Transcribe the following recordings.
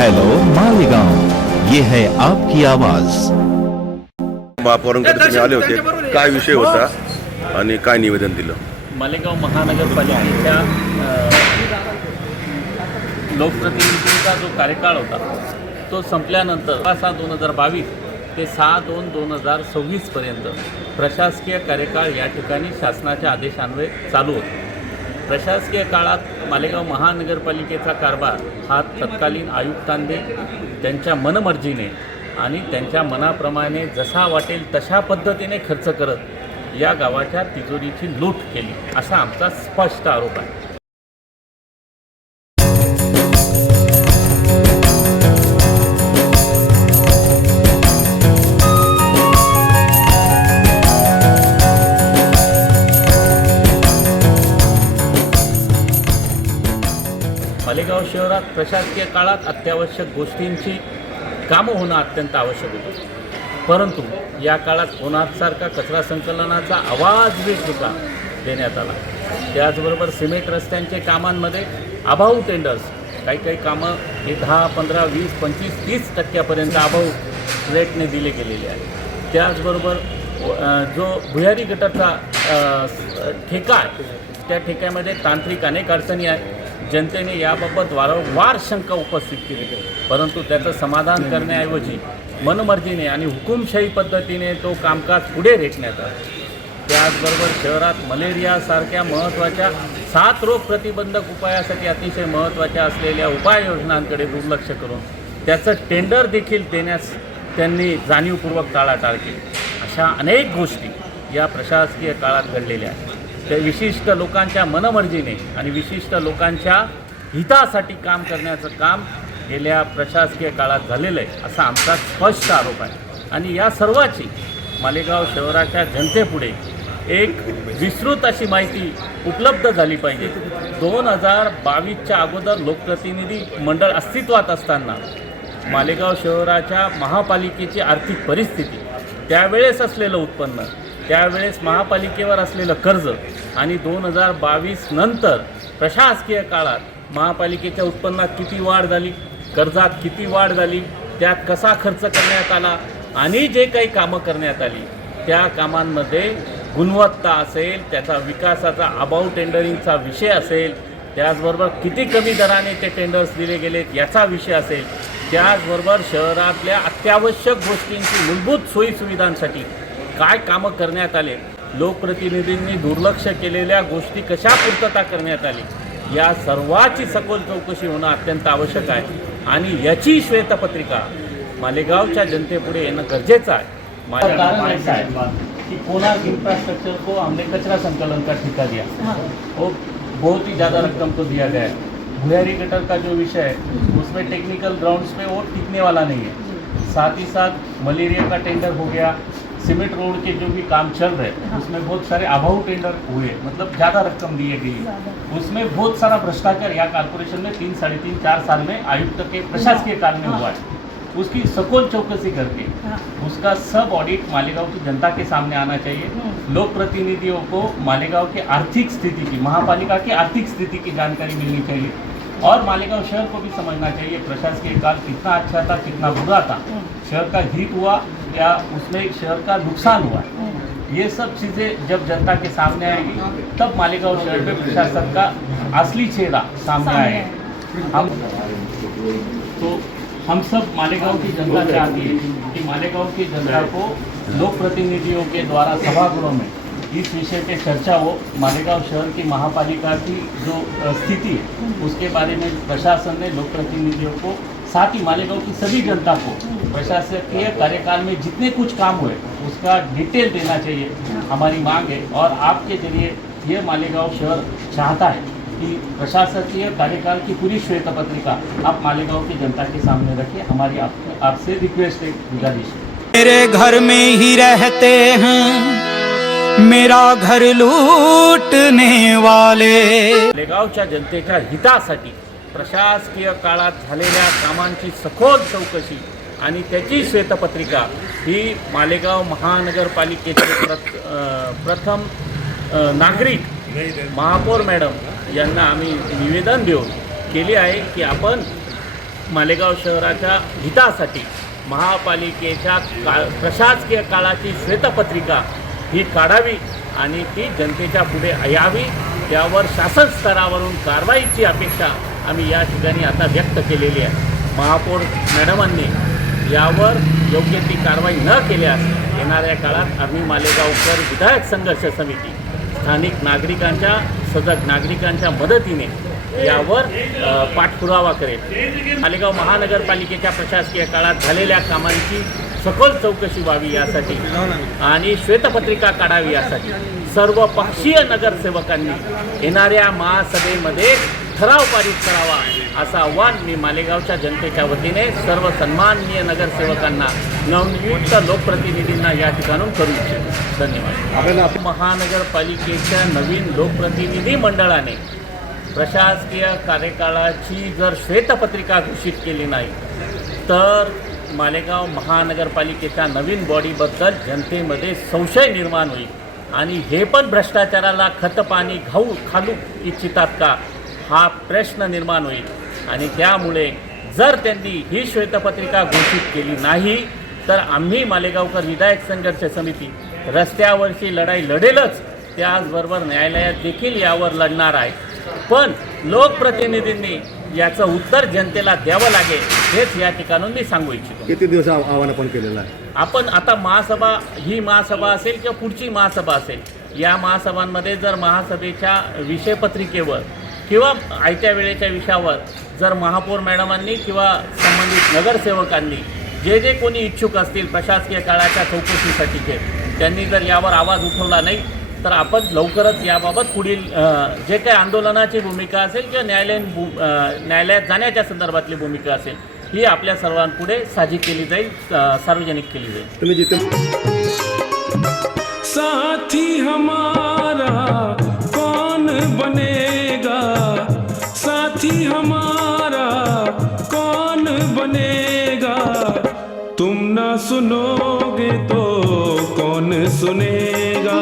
Hello Malegaon, ये है आपकी आवाज। महापौरांकडे तुम्ही आले होते, काय विषय होता आणि काय निवेदन दिलं? मालेगाव महानगरपालिकेच्या लोकप्रतिनिधींचा जो कार्यकाळ होता तो संपल्यानंतर 6/2022 ते 6/2/2026 पर्यंत प्रशासकीय कार्यकाळ या ठिकाणी शासनाच्या आदेशान्वये चालू होता। प्रशासकीय काळात मालेगाव महानगरपालिकेचा कारभार हा तत्कालीन आयुक्तांनी त्यांच्या मनमर्जीने आणि त्यांच्या मनाप्रमाणे जसा वाटेल तशा पद्धतीने खर्च करत या गावाच्या तिजोरीची लूट केली असा आमचा स्पष्ट आरोप आहे। मालेगाव शहरात प्रशासकीय काळात अत्यावश्यक गोष्टींची कामं होणं अत्यंत आवश्यक होतं, परंतु या काळात होणारसारखा कचरा संकलनाचा आवाजही ठिकाण देण्यात आला। त्याचबरोबर सिमेंट रस्त्यांचे कामांमध्ये अभाऊ टेंडर्स काही कामं हे 10, 15, 20, 25, 30% अभाऊ रेटने दिले गेलेले आहेत। त्याचबरोबर जो भुयारी गटारचा ठेका आहे त्या ठेक्यामध्ये तांत्रिक अनेक अडचणी आहेत। जनतेने याबाबत वारंवार शंका उपस्थित केली, परंतु त्याचं समाधान करण्याऐवजी मनमर्जीने आणि हुकुमशाही पद्धतीने तो कामकाज पुढे रेटण्यात आला। त्याचबरोबर शहरात मलेरियासारख्या महत्त्वाच्या 7 रोग प्रतिबंधक उपायासाठी अतिशय महत्त्वाच्या असलेल्या उपाययोजनांकडे दुर्लक्ष करून त्याचं टेंडर देखील देण्यास त्यांनी जाणीवपूर्वक टाळाटाळ केली। अशा अनेक गोष्टी या प्रशासकीय काळात घडलेल्या आहेत। त्या विशिष्ट लोकांच्या मनमर्जीने आणि विशिष्ट लोकांच्या हितासाठी काम करण्याचं काम गेल्या प्रशासकीय काळात झालेलं आहे असा आमचा स्पष्ट आरोप आहे। आणि या सर्वाची मालेगाव शहराच्या जनतेपुढे एक विस्तृत अशी माहिती उपलब्ध झाली पाहिजे। 2022च्या अगोदर लोकप्रतिनिधी मंडळ अस्तित्वात असताना मालेगाव शहराच्या महापालिकेची आर्थिक परिस्थिती, त्यावेळेस असलेलं उत्पन्न, त्यावेळेस महापालिकेवर असलेलं कर्ज आणि 2022 नंतर प्रशासकीय काळात महापालिकेच्या उत्पन्नात किती वाढ झाली, कर्जात किती वाढ झाली, त्यात कसा खर्च करण्यात आला आणि जे काही कामं करण्यात आली त्या कामांमध्ये गुणवत्ता असेल, त्याचा विकासाचा अभाऊ टेंडरिंगचा विषय असेल, त्याचबरोबर किती कमी दराने ते टेंडर्स दिले गेलेत याचा विषय असेल, त्याचबरोबर शहरातल्या अत्यावश्यक गोष्टींची मूलभूत सोयीसुविधांसाठी काय कामं करण्यात आले, लोकप्रतिनिधींनी दुर्लक्ष केलेल्या गोष्टी कशा पूर्तता करण्यात आली, या सर्वाची सखोल चौकशी होणं अत्यंत आवश्यक आहे। आणि याची श्वेतपत्रिका मालेगावच्या जनतेपुढे येणं गरजेचं आहे। कारण ऐसा है कि कोणार्क इंफ्रास्ट्रक्चर को हमने कचरा संकलन का ठेका दिया, वो बहुत ही ज़्यादा रकम को दिया गया है। भुयारी गटर का जो विषय है उसमें टेक्निकल ग्राउंड्स पे वो टिकने वाला नहीं है। साथ ही साथ मलेरिया का टेंडर हो गया, सीमेंट रोड के जो भी काम चल रहे हैं उसमें बहुत सारे अभाऊ टेंडर हुए, मतलब ज़्यादा रकम दी गई। उसमें बहुत सारा भ्रष्टाचार या कॉर्पोरेशन में 3, 3.5, 4 साल में आयुक्त के प्रशासकीय काल में हुआ है। उसकी सखोल चौकसी करके उसका सब ऑडिट मालेगांव की जनता के सामने आना चाहिए। लोक प्रतिनिधियों को मालेगांव की आर्थिक स्थिति की, महापालिका की आर्थिक स्थिति की जानकारी मिलनी चाहिए और मालेगांव शहर को भी समझना चाहिए प्रशासकीय काल कितना अच्छा था, कितना बुरा था, शहर का हित हुआ या उसमें शहर का नुकसान हुआ। ये सब चीज़ें जब जनता के सामने आएगी तब मालेगांव शहर में प्रशासन का असली चेहरा सामने आएगा। हम सब मालेगांव की जनता चाहती है कि मालेगांव की जनता को लोक प्रतिनिधियों के द्वारा सभागृहों में इस विषय पे चर्चा हो। मालेगांव शहर की महापालिका की जो स्थिति है उसके बारे में प्रशासन ने लोक प्रतिनिधियों को, साथ ही मालेगांव की सभी जनता को प्रशासकीय कार्यकाल में जितने कुछ काम हुए उसका डिटेल देना चाहिए, हमारी मांग है। और आपके जरिए ये मालेगांव शहर चाहता है कि प्रशासकीय कार्यकाल की पूरी श्वेतपत्रिका आप मालेगांव की जनता के सामने रखिए। हमारी आपसे रिक्वेस्ट है, गुजारिश है। मेरे घर में ही रहते हैं मेरा घर लूटने वाले। मालेगावच्या जनतेच्या हितासाठी प्रशासकीय काळात झालेल्या कामांची सखोल चौकशी आणि त्याची श्वेतपत्रिका ही मालेगाव महानगरपालिकेचे प्रथम नागरिक महापौर मॅडम यांना आम्ही निवेदन देऊन केले आहे की आपण मालेगाव शहराच्या हितासाठी महापालिकेच्या प्रशासकीय काळाची श्वेतपत्रिका ही काढावी आणि ती जनतेच्या पुढे यावी. त्यावर शासन स्तरावरून कारवाईची अपेक्षा आम्ही या ठिकाणी आता व्यक्त केलेली आहे. महापौर मॅडमांनी यावर योग्य ती कारवाई न केल्यास येणाऱ्या काळात आम्ही मालेगावकर विधायक संघर्ष समिती स्थानिक नागरिकांच्या सजग नागरिकांच्या मदतीने यावर पाठपुरावा करेल. मालेगाव महानगरपालिकेच्या प्रशासकीय काळात झालेल्या कामांची सखोल चौकशी व्हावी यासाठी आणि श्वेतपत्रिका काढावी यासाठी सर्व पक्षीय नगरसेवकांनी येणाऱ्या महासभेमध्ये ठराव पारित करावा असं आव्हान मी मालेगावच्या जनतेच्या वतीने सर्व सन्माननीय नगरसेवकांना नवनियुक्त लोकप्रतिनिधींना या ठिकाणून करू इच्छितो. धन्यवाद. महानगरपालिकेच्या नवीन लोकप्रतिनिधी मंडळाने प्रशासकीय कार्यकाळाची जर श्वेतपत्रिका घोषित केली नाही तर मालेगाव महानगरपालिकेच्या नवीन बॉडीबद्दल जनतेमध्ये संशय निर्माण होईल आणि हे पण भ्रष्टाचाराला खतपाणी घालू इच्छितात का हा प्रश्न निर्माण होईल. आणि त्यामुळे जर त्यांनी ही श्वेतपत्रिका घोषित केली नाही तर आम्ही मालेगावकर विधायक संघर्ष समिती रस्त्यावरची लढाई लढेलच, त्याचबरोबर न्यायालयात देखील यावर लढणार आहे. पण लोकप्रतिनिधींनी याचं उत्तर जनतेला द्यावं लागेल हेच या ठिकाणून मी सांगू इच्छितो. किती दिवस आव्हान आपण केलेलं आहे? आपण आता महासभा ही महासभा असेल किंवा पुढची महासभा असेल, या महासभांमध्ये जर महासभेच्या विषयपत्रिकेवर किंवा आयत्या वेळेच्या विषयावर जर महापौर मॅडमांनी किंवा संबंधित नगरसेवकांनी जे कोणी इच्छुक असतील प्रशासकीय काळाच्या चौकशीसाठीचे त्यांनी जर यावर आवाज उठवला नाही तर आपण लवकरच याबाबत पुढील जे काही आंदोलनाची भूमिका असेल किंवा न्यायालयात जाण्याच्या संदर्भातली भूमिका असेल ही आपल्या सर्वांपुढे साजिक केली जाईल, सार्वजनिक केली जाईल. तुम्ही जिथे साथी हमारा कौन बनेगा, साथी हमारा कौन बनेगा, तुम ना सुनोगे तो कौन सुनेगा,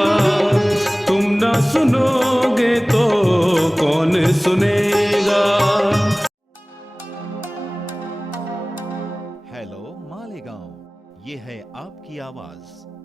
तुम ना सुनोगे तो कौन सुनेगा. हेलो मालेगांव, ये है आपकी आवाज.